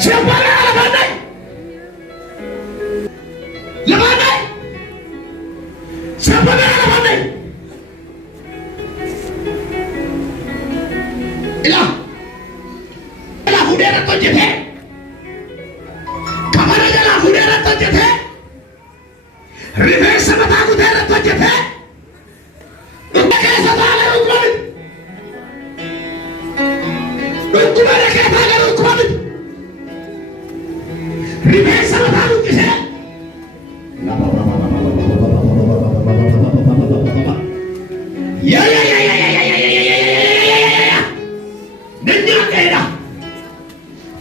Siapa yang pandai? Lemandai. Siapa yang pandai? Ilah. Ilah udara tonjet hai. Kamar aja lah udara tonjet hai. Reverse sama tak udara tonjet hai. कैसा था अगर उकमानित? तुम्हारे क्या था अगर उकमानित? रिवेश था किसे? या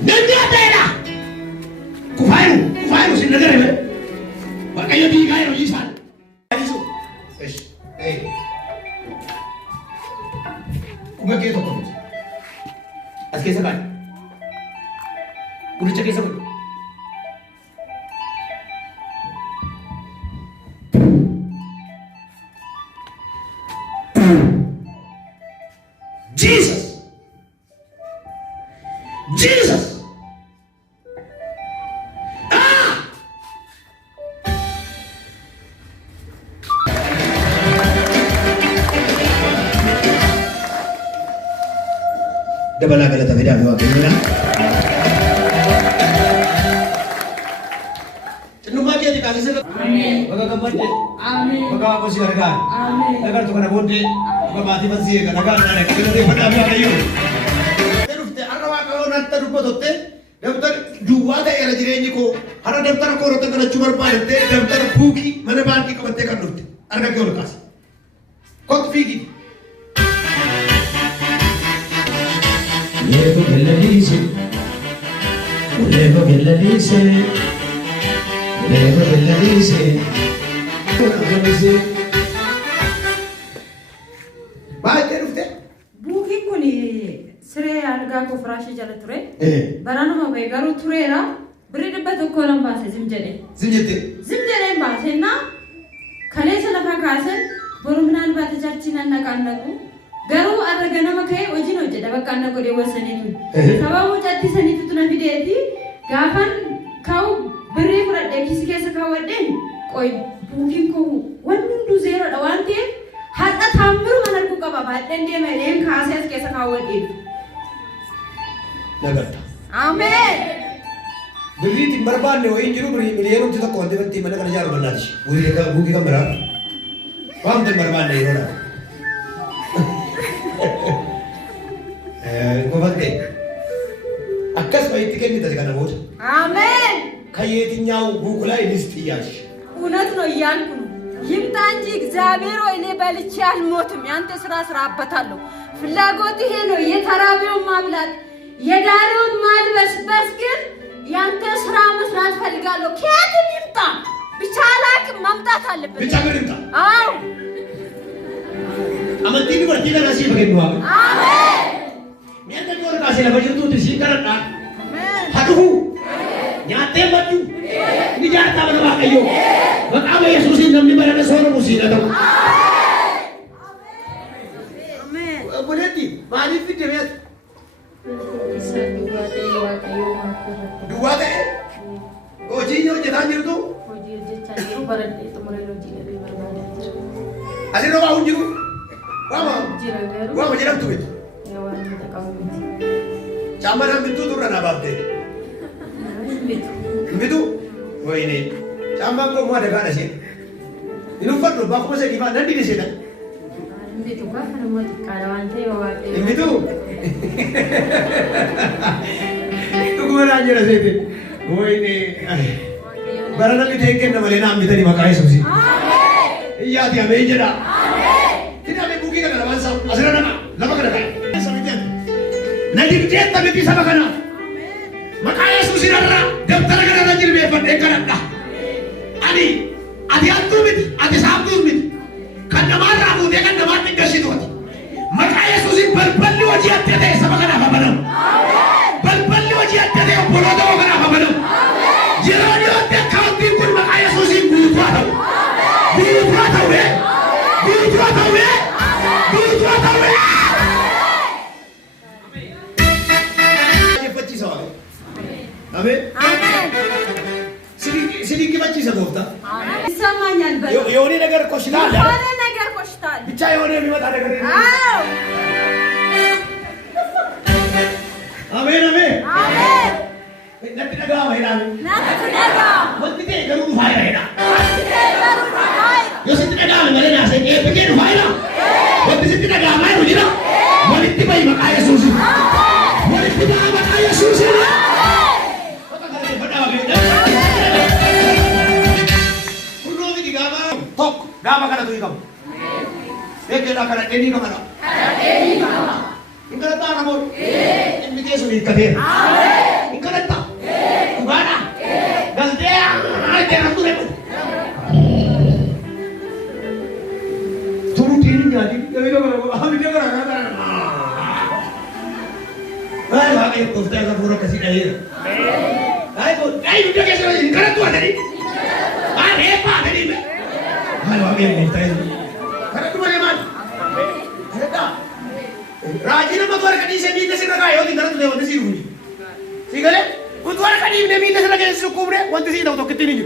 नन्या तेरा कुफायु सिन नगर में बकायो दी गाय रोजी साल आदिसु Kumain itu apa? Asal sekarang, udah cekik sekarang. Jesus, Jesus. Dabala galata beda wa kenya tenu magi adi kasi se amen baga gambatte amen baga apa si harga amen agar to kana bonde baga mati basi ga naga na ke de fada ma ayo terufte arwa ka onan tarupo dotte daftar duwa da era jirenyi ko hara daftar ko rotan kana chumar paate daftar bhuki mane baanki ko batte kan dotte arga ke kas kot figi Levo Gelladice, Levo Gelladice, Levo Gelladice, Gelladice. Baik terufte. Buki kuni sere alga ko frashi jala ture. Barano ma be garu ture ra. Beri debat ko lam bahasa zimjane. Zimjane bahasa na. Khale se lafa kasen. Boruminan bahasa jarchina na kannaku. Garu argana makai ojin oje dapat karena kau dewa seni tu. Sahaja jati seni tu nabi deati. Kapan kau beri berat dekis kesa kau ada. Koi bukin kau one to zero lawan dia. Hatta thamur mana ku kau babat dan dia main khas kesa kau ada. Nagar. Amen. Beri timbar ban ni oin jiru beri miliaran juta kau dewa timbar mana kerja orang nasi. Buki kan berapa? Paham timbar ban ni orang. Ngobatke. Akas bayi tiket ni tadi kan bos. Amen. Kaya tinyau bukulai listiyash. Unat no yan kunu. Yimtanji Zabiro ile balichal motum yante sra abatalo. Flagoti heno ye tarabiyo mablat. Ye darud malbas baskin yante sra masrat falgalo. Kya yimta? Bichalak mamta thalib. Bichalak yimta. Aw. Aman TV berarti kan nasi bagian dua. Amen. Mian tadi orang kasih lepas itu disingkaran tak. Amen. Hatuhu. Nyate batu. Ini jahat apa nama kayu? Bagaimana Yesus ini namanya mana seorang musim atau? Amen. Boleh ti? Mari fit dia. Bisa Dua teh. Oh jinyo jangan jiru tu. Barat itu mulai logik dari berbeda. Asal orang awun jiru. Wama jiram tu itu. Camar ham itu turun apa abde? Itu, wah ini. Camar kau mau ada mana sih? Ini ufat tu, baku masih gimana nanti di sini? Itu kan mau karawan teh awak. Itu. Itu gue nanya lah sih. Wah ini. Barang nanti teken nama lena ambil tadi makai susi. Iya dia menjadi. Tidak ada bukti kan dalam asal nama, lama kan ada. Samitian. Nanti dia tapi bisa makan. Maka Yesus ini adalah daftar kan ada jadi beban engkau dah. Adi antum itu, adi sabtu itu. Karena marah aku dia kan mati ke situ. Maka Yesus ini berbalik wajah dia sama kan apa mana? Berbalik wajah dia bodoh tahu kan apa mana? Jangan dia kau timbul maka Yesus ini butuh tahu. Butuh tahu ya. Butuh tahu ya. Butuh tahu ya. Ini peci soal. Amen. Amen. Sini kibachi sa gofta. Amen. Isamanya ba? Yoni nagar koshtal. Yoni nagar koshtal. Bicha yoni mi bata nagar. Aw. Amen, amen. Amen. Nati naga mahira. Nati naga. Wantite garu mahira ina. Wantite garu mahira. Yo sitte naga ngale na se ke peke mahira. Wantite sitte naga mahira ujira. Walitti bai makaya susi. Walitti bai makaya susi. Kota kare bada wage. Kuno di gama tok gama kana tu ikam. Eke na kana eni kama na. Eni kama. Ingkara ta na mor. Invitation ikade. Amen. Ingkara ta. Ugana. Galdea. Ay te na tu de. Turu tini jadi. Jadi lo kalau ham dia kalau ada. Ay bagi kufta ka pura kasi dahil. Ay ko ay dia kasi ingkara tu ada ni. Ah repa tadi. Ay bagi kufta. Kara tu mana man? Ada. Rajina magwar kadi se minta se nagayo di garan lewan si runi. Sigale? Udwar kadi ne minta se nagayo su kubre wanti si daw to kitini ju.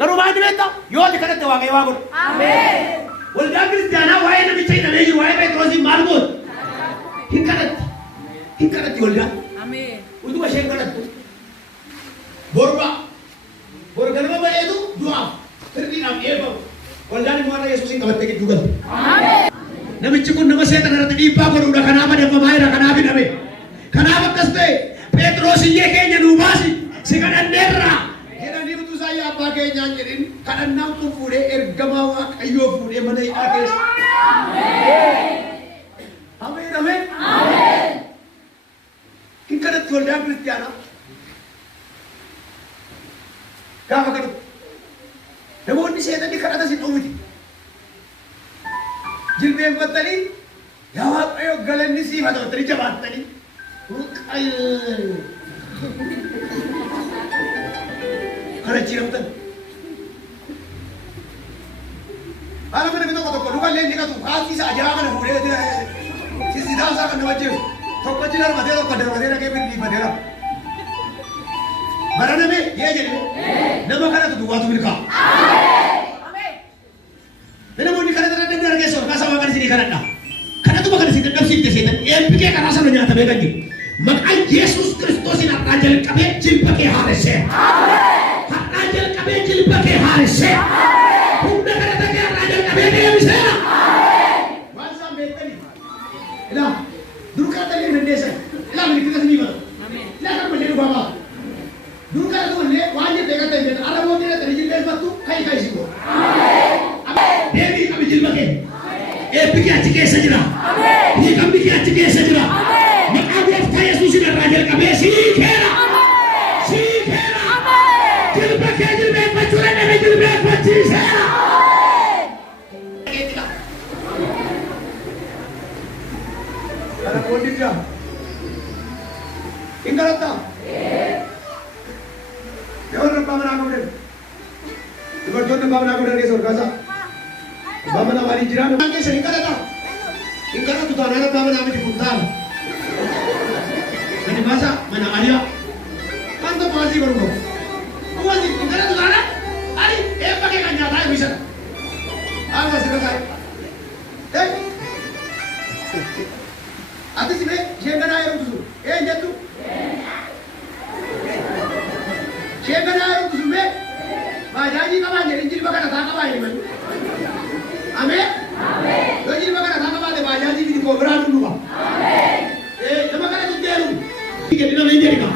Karu ba di beta? Yo di kada tawa kay wago. Amen. Wal da kristiana waye na bichai na meji waye bay trozi malbot. Hikarat wal da. Amen. Udu ba shen karat. Borba. Borganma ba edu dua. Terdi nam eba. Wal da ni mo na Yesus sing kabat ke dugal. Amen. Namichi kun nama setan na tadipa ko udah kanapa dia pemaira kanabi nabe. Kanapa kaste Petros iye kenya nubasi sikadan derra. Kena ni tu saya apa kenya nyirin kadan nam tu fude ergama wa ayo fude manai akes. Amen. Amen amen. Amen. Kikadat tolda Kristiana. Kapa kadu. Namo ni setan di kanata sin umiti. Jilbe batali jawab ayo galan ni si bato teri jawab tadi ayo kare ciram tan ala mana bito ko dugal le ni ka tu khasi sa aja kana hore de si sida sa kana bache to ko jilar made ko kadar made ke bi badera barana me ye jeli nama kana tu duwa tu bilka Nena mau dikana tanda dengar gesor kasa makan sini karena karena tu makan sini nafsi itu setan yang pikir karena sana nyata mereka ni maka Yesus Kristus ini rajal kabe jil pakai harese amen rajal kabe jil pakai harese amen bunda karena tak rajal kabe dia bisa amen masa betani lah dulu kata dia mendesa lah kita sini baru amen lah kan menjadi bapa dulu kata tu le wajib dia kata dia arah mau dia tadi jil batu kai sih amen Devi kami jilbake. Pikir aja kisah jira. Ini kami pikir aja kisah jira. Maka Yesus Yesus ini raja kami si kera. Si kera. Jilbake jilbake pacuran demi jilbake pacuran kera. Ada kondisi dia. Ingkar tak? Jangan paman aku deh. Jangan paman aku deh kesor kasa. Bama na mari jirano mangi se ingkara ta ingkara tu tanara bama na mi puntal ani masa mana alia kanto pasi gorgo kuasi ingkara tu tanara ari pakai kan nyata bisa apa selesai ati sibe jengana ayo tu jatu jengana ayo tu me bajaji kaman jadi jil bakana ta kaman ni Amen. Amen. Lagi ni makan apa ada banyak jadi di kobra dulu bang. Amen. Nama kan itu dia dulu. Kita di dalam ini kan.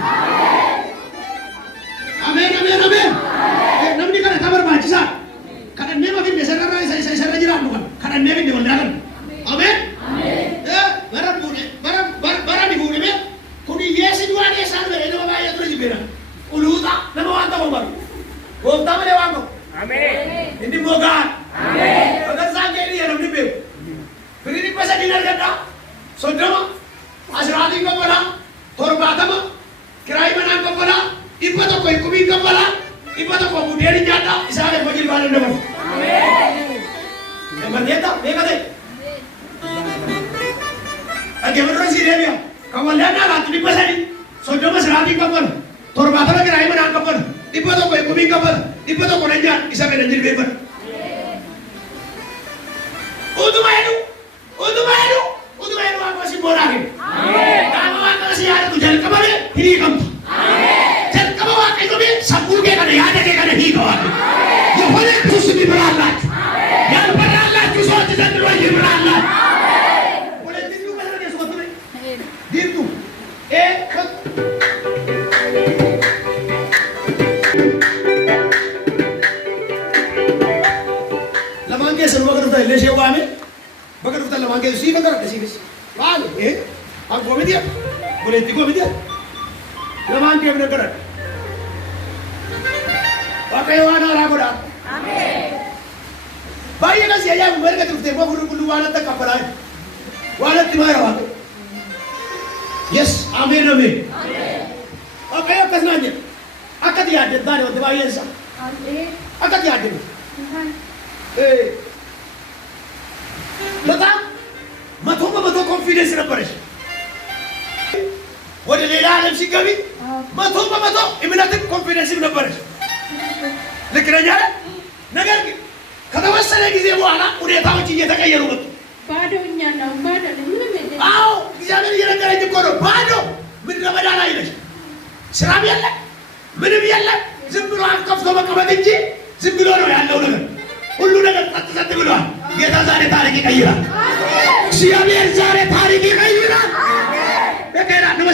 Amen. Amen. Amen. Nama ni kan kabar baca sah. Karena ni makin besar orang saya jiran bukan. Karena ni makin dimandakan. Amen. Amen. Barang di bumi ni. Kuni Yesus dua ni sah beri nama bayar terus diberi. Uluta nama wanta baru. Wanta mana wango. Amen. Ini moga. Amen. Agar saja ini yang nampak. Beri pasal dinar kata. Saudara, asrati kepala, torbatama, kirai mana kepala, ibu tu kau ikut kepala, ibu tu kau budaya ni jada, isahnya bagi bahan anda. Amen. Yang berjata, mereka deh. Agak berdoa sih dia. Kawan dia nak tu di pasal ni. Saudara asrati kepala, torbatama kirai kapal. Iba to ko kuming kapal. Iba to ko nanya isa ka nanjil beber. Udumainu ako si Borahin. Amen. Tama ka kasi yara tu jal kamare hini kam. Amen. Jal kamawa kay ko bin sabu ke kana yada ke kana hi ko. Yo hole kus ni beralla. Amen. Yan beralla tu so ti dan ro beralla. Amen. Boleh dindu ka na so tu. Amen. Dindu. Lamangke seluar kita leshe wame. Bagar kita lamangke si bagar kasi. Lalu, aku boleh dia, boleh tiga dia. Lamang dia benar benar. Pakai warna ragu dah. Amin. Bayi kan siapa yang mereka tu tembak guru warna tak kaparan. Warna timai ragu. Yes, amin. Pakai apa sebenarnya? Akad dia ada dari waktu bayi sah. Amin. Akad dia ada. Letak. Matho confidence na paresh. Wala lela alam si kami. Matho iminate confidence na paresh. Lekiranya nagar katawas sa lagi zebo ana udah tahu cinya tak kaya rumah. Badonya na bado ni. Aw, kisabe ni nagar itu kono bado. Min na badala ini. Sirabi yalla. Min bi yalla. Zimbiro an kaf sama kabadinji. Zimbiro no yalla udah. Ullu nagar tatsate bilo. Kita zare tariki kayira. Siapa yang zare tariki kayira? Amin. Bekera nama